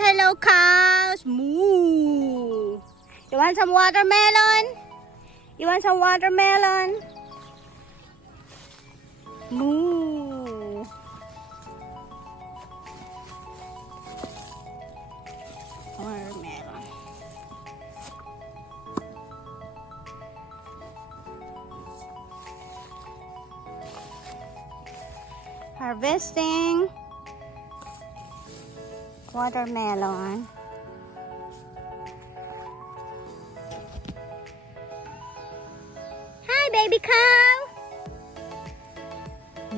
Hello, cows. Moo. You want some watermelon? You want some watermelon? Moo. Watermelon. Harvesting watermelon. Hi, baby cow.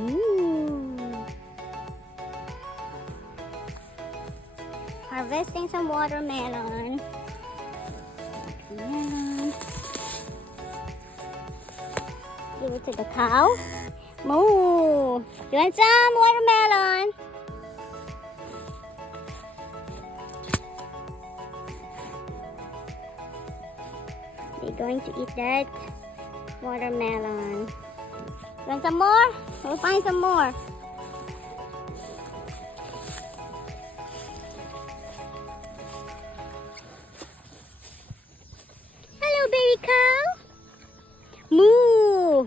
Ooh. Harvesting some watermelon. Watermelon. Give it to the cow. Moo. You want some watermelon? They're going to eat that watermelon. Want some more? We'll find some more. Hello, baby cow. Moo.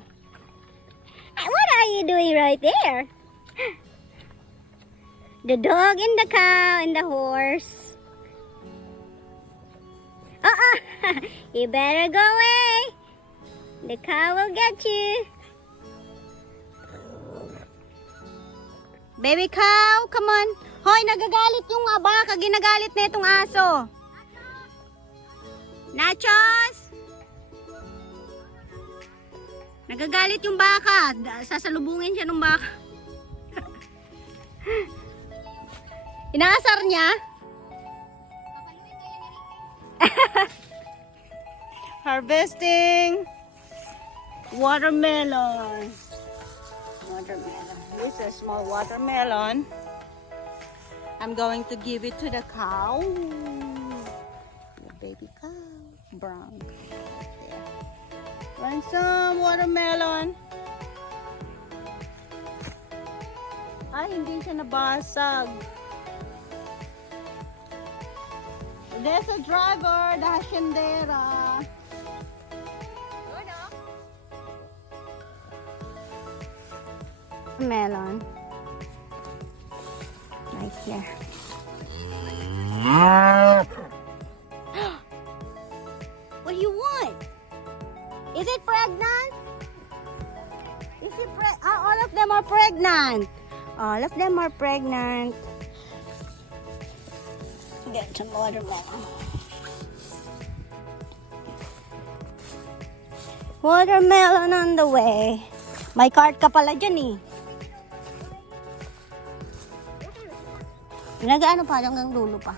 What are you doing right there? The dog and the cow and the horse. You better go away. The cow will get you. Baby cow, come on. Hoy, nagagalit yung baka. Ginagalit na itong aso. Nachos! Nagagalit yung baka. Sasalubungin siya ng baka. Inaasar niya. Harvesting watermelon. Watermelon. This is a small watermelon. I'm going to give it to the cow. The baby cow. Brown. There. Want some watermelon? Ay, hindi siya nabasag. There's a driver, the haciendera. Melon. Right here. What do you want? Is it pregnant? Is it all of them are pregnant. All of them are pregnant. Get some watermelon. Watermelon on the way. May cart ka pala dyan eh. Nag-ano pa, hanggang dulo pa.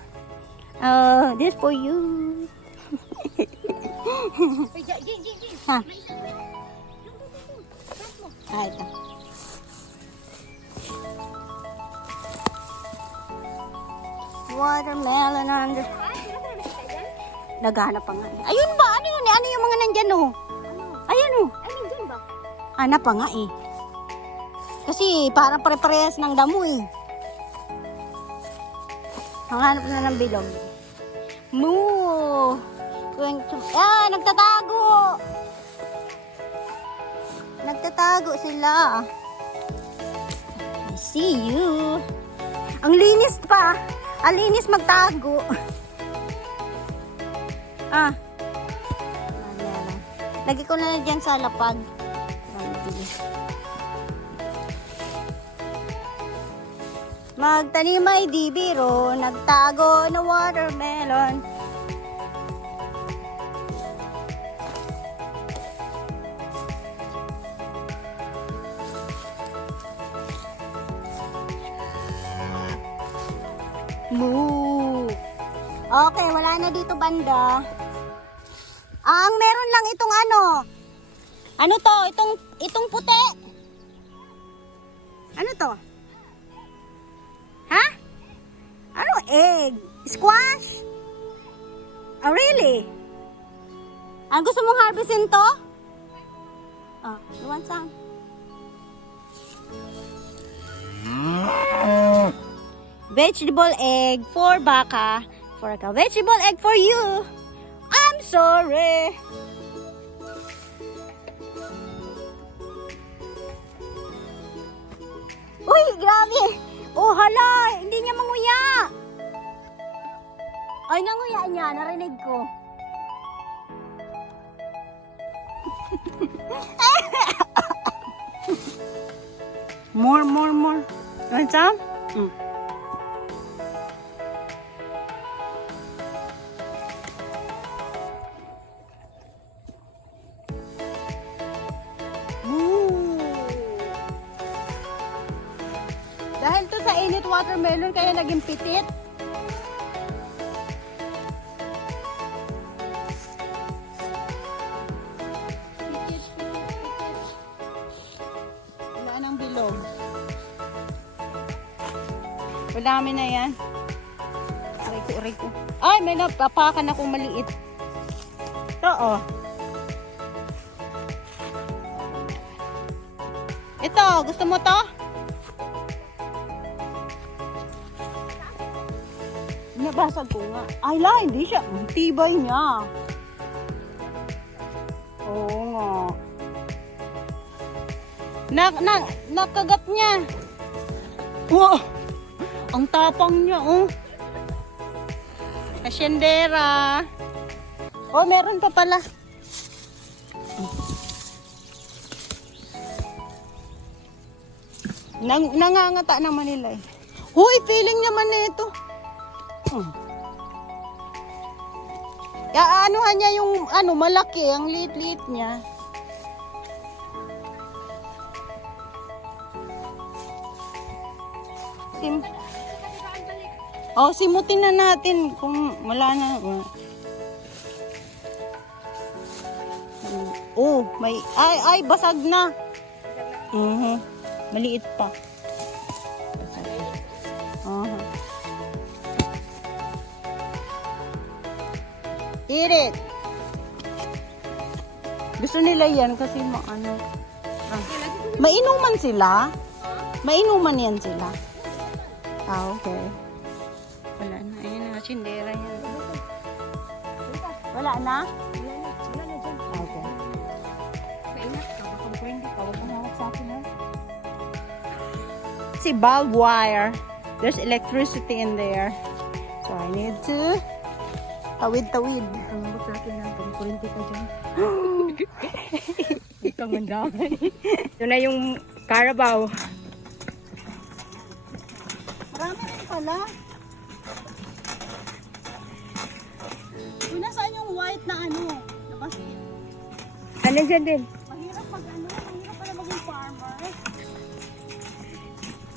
Oh, this for you. Ha? Ito. Watermelon on the... Naghanap pa nga. Ayun ba? Ano yun? Ano yung mga nandyan oh? Ayun oh. Ay, nandyan ba? Hanap pa nga eh. Kasi parang pare-parehas ng damo eh. Hanap na ng bilog. Moo! Nagtatago! Nagtatago sila. I see you. Ang linis pa. Ang linis magtago. Lagi ko na dyan sa lapag. Magtanim ay di biro, nagtago na watermelon. Moo. Okay, wala na dito banda. Ang meron lang itong ano. Ano to? Itong puti. Ano to? Ha? Ano egg? Squash? Oh, really? Ang gusto mong harvestin to? Oh, you want some? Vegetable egg for baka. For a cow. Vegetable egg for you. I'm sorry. Uy, grabe. Oh, hala. Hindi niya manguya. Ay, nanguya niya. Narinig ko. More. Want some? Dahil to sa init watermelon kaya naging pitit. Wala nang bilog. Madami na yan. Aray ko. Ay, may napapakan akong maliit. Ito, oh. Ito, gusto mo to? Nabasag ko nga. Ay, hindi siya. Tibay niya. Oo nga. Nakagat niya. Wow! Ang tapang niya, oh. Asyendera. Oh, meron pa pala. Nangangata naman nila eh. Huy, feeling naman na ito. Anuhan niya yung malaki, ang liit-liit niya. Simutin na natin kung wala na. Ay, basag na. Maliit pa. Eat it. Gusto nila yan kasi mainuman sila. Mainuman yan sila. Okay. Wala na. Ayan na, tsindera yan. Wala na? Wala na dyan. Okay. See, bulb wire. There's electricity in there. So I need to tawid. Ang mabot sa akin na, pag-kurente ka dyan. Itong mandaman. Ito na yung Carabao. Marami rin pala. Kung nasaan yung white na basket. Ano dyan din? Mahirap pala maging farmer.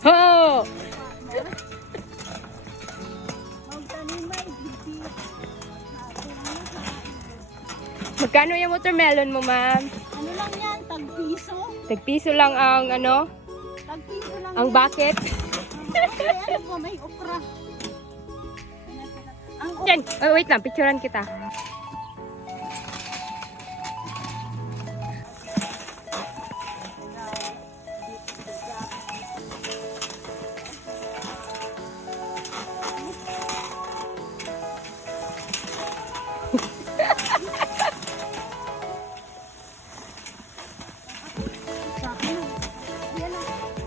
Oh! Magkano yung watermelon mo, ma'am? Ano lang yan? Tag-piso? Tag-piso lang ang Tag-piso lang ang bucket. May okra. Diyan. Oh, wait lang, picturean kita.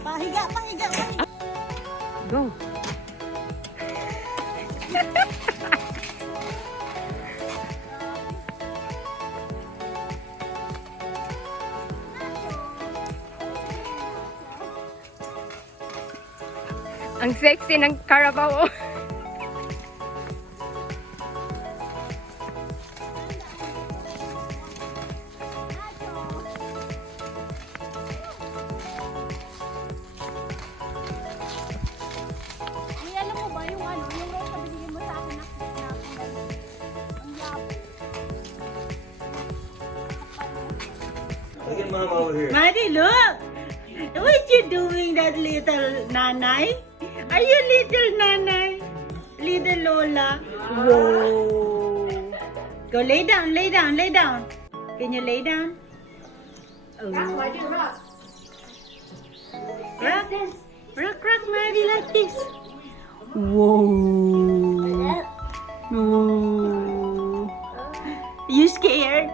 Pahiga. Go. Ang sexy ng Carabao. Look at Mom over here. Maddie, look! What you doing, that little nanay? Are you little nanay? Little Lola? Whoa! Go lay down. Can you lay down? Oh. Rock, Maddie, like this. Whoa. Whoa. You scared?